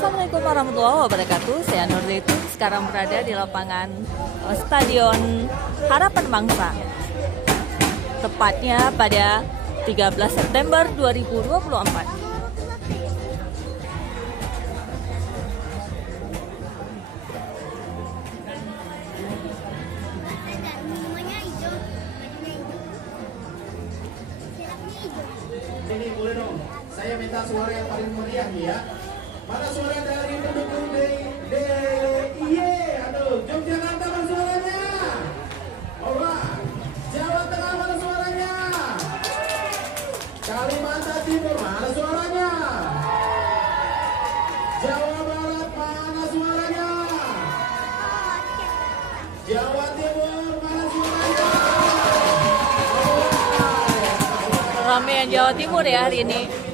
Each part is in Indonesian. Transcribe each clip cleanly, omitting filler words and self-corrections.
Assalamualaikum warahmatullahi wabarakatuh. Saya Nurlitu. Sekarang berada di lapangan Stadion Harapan Bangsa. Tepatnya pada 13 September 2024. Ini boleh dong, saya minta suara yang paling meriah nih ya. Mana suara dari pendukung DIY? Aduh, Yogyakarta mana suaranya? Alright, Jawa Tengah mana suaranya? Kalimantan Timur mana suaranya? Jawa Barat mana suaranya? Jawa Timur mana suaranya? Ramean Jawa Timur ya hari ini.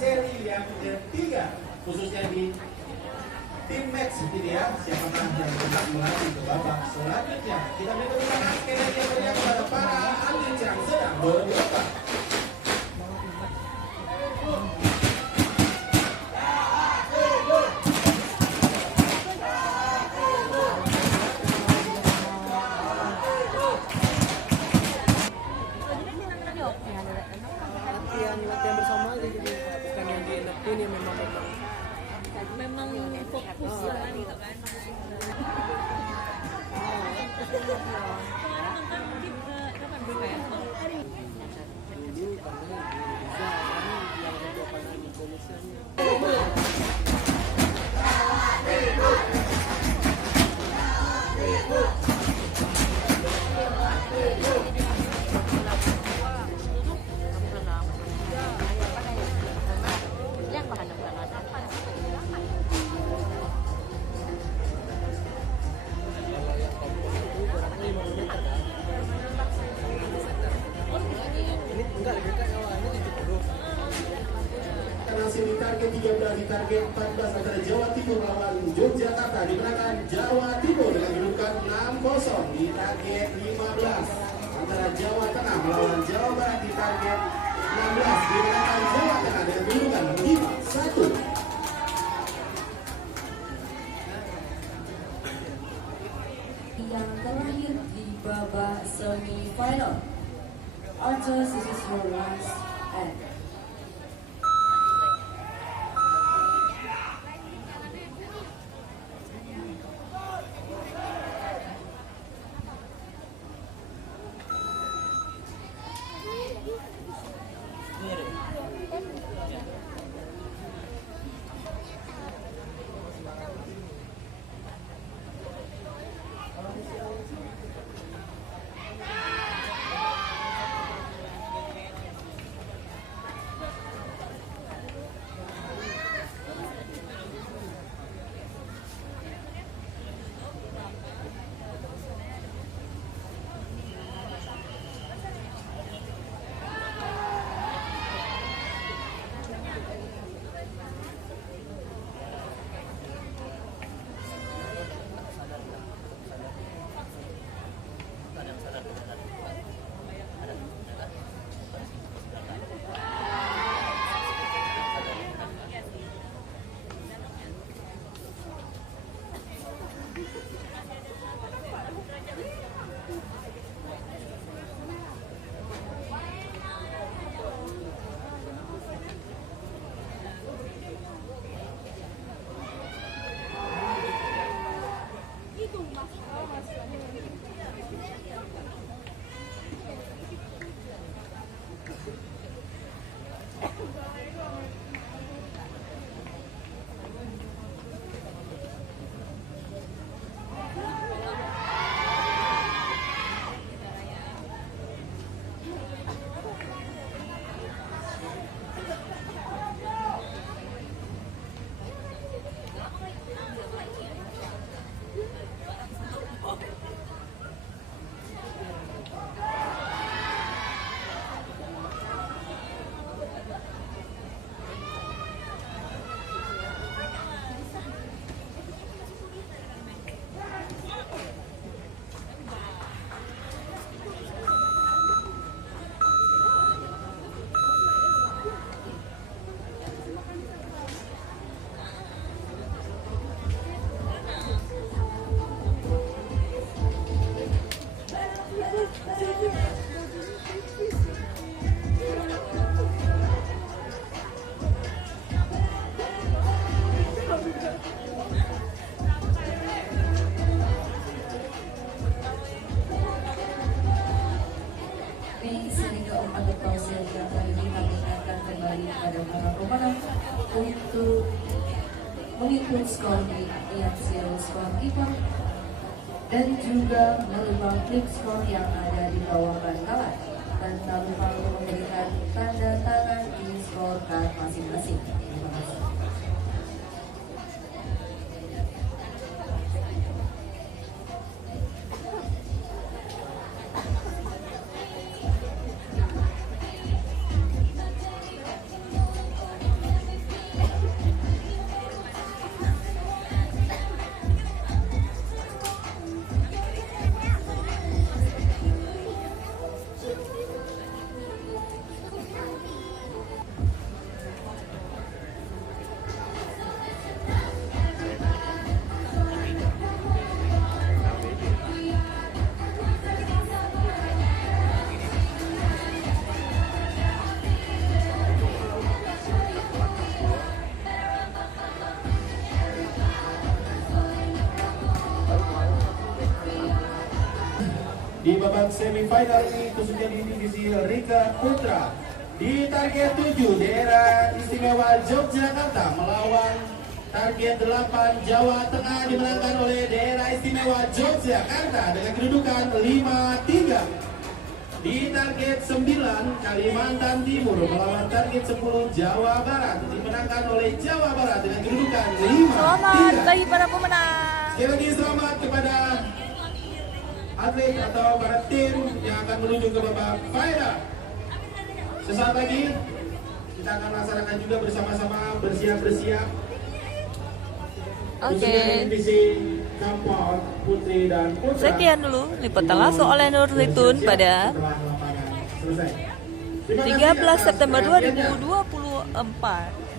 Seri yang ketiga, khususnya di tim match ini ya, siapakah yang tetap melaju ke babak selanjutnya. Kita beri tepuk tangan sekali lagi yang meriah kepada para atlet yang sedang berlomba. latihan bersama aja jadi bukan yang di ini memang fokus lah gitu kan. Kapan berapa ya? dulu karena bisa yang ada pada Indonesia. Masih di target 13, di target 14 antara Jawa Timur lawan Yogyakarta dimenangkan Jawa Timur dengan kedudukan 6-0. Di target 15 antara Jawa Tengah melawan Jawa Barat di target 16 dimenangkan Jawa Tengah dengan kedudukan 5-1. Yang terakhir di babak semifinal. Arthur, this is your last act. sesi yang kali ini kami akan kembali pada para pemenang untuk menghitung skor di yang zero scorekeeper dan juga merubah flip skor yang ada di bawah bantalan, dan tak lupa untuk memberikan tanda tangan di scorecard masing-masing. Terima kasih. Di babak semifinal ini khususnya di divisi Rika Putra di target 7 daerah istimewa Yogyakarta melawan target 8 Jawa Tengah dimenangkan oleh daerah istimewa Yogyakarta dengan kedudukan 5-3. Di target 9 Kalimantan Timur melawan target 10 Jawa Barat dimenangkan oleh Jawa Barat dengan kedudukan 5-3. Selamat bagi para pemenang. Sekali lagi selamat kepada atlet atau para tim yang akan menuju ke babak final. Sesaat lagi kita akan laksanakan juga bersama-sama bersiap-bersiap. Khususnya di divisi Kampor Putri dan Putra. Sekian dulu liputan langsung oleh Nur Zaitun pada Setelah lapangan selesai. Terima kasih 13 atas September perhatiannya. 2024.